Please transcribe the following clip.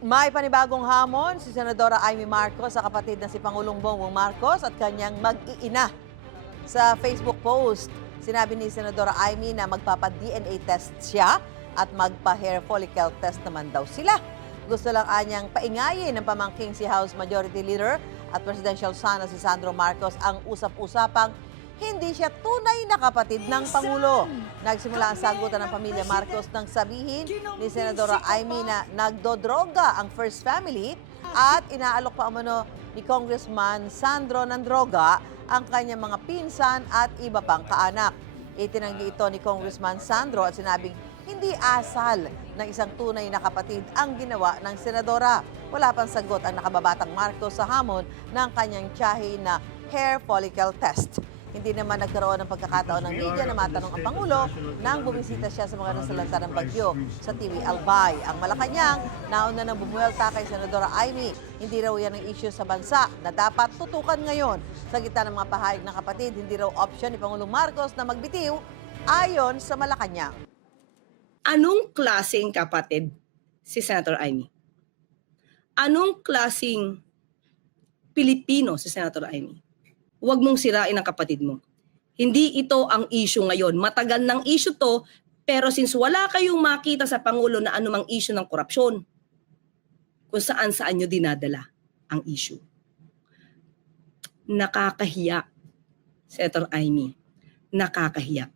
May panibagong hamon si Senadora Amy Marcos sa kapatid na si Pangulong Bongbong Marcos at kanyang mag-iina. Sa Facebook post, sinabi ni Senadora Amy na magpapa-DNA test siya at magpa-hair follicle test naman daw sila. Gusto lang anyang paingayin ng pamangking si House Majority Leader at Presidential son na si Sandro Marcos ang usap-usapang hindi siya tunay na kapatid ng Pangulo. Nagsimula ang sagutan ng pamilya Marcos nang sabihin ni Senadora Amy na nagdodroga ang First Family at inaalok pa umano ni Congressman Sandro ng droga ang kanyang mga pinsan at iba pang kaanak. Itinanggi ito ni Congressman Sandro at sinabing hindi asal ng isang tunay na kapatid ang ginawa ng senadora. Wala pang sagot ang nakababatang Marcos sa hamon ng kanyang tiyahin na hair follicle test. Hindi naman nagkaroon ng pagkakataon ng media na matanong ang Pangulo nang bumisita siya sa mga nasalanta ng bagyo sa TV Albay. Ang Malacanang, nauna nang bumuelta kay Senadora Amy. Hindi raw yan ang issue sa bansa na dapat tutukan ngayon. Sa gitna ng mga pahayag ng kapatid, hindi raw option ni Pangulong Marcos na magbitiw ayon sa Malacanang. Anong klaseng kapatid si Senator Amy? Anong klaseng Pilipino si Senator Amy? Huwag mong sirain ang kapatid mo. Hindi ito ang issue ngayon. Matagal ng issue to, pero since wala kayong makita sa Pangulo na anumang issue ng korupsyon, kung saan-saan nyo dinadala ang issue. Nakakahiya, Senator Amy. Nakakahiya.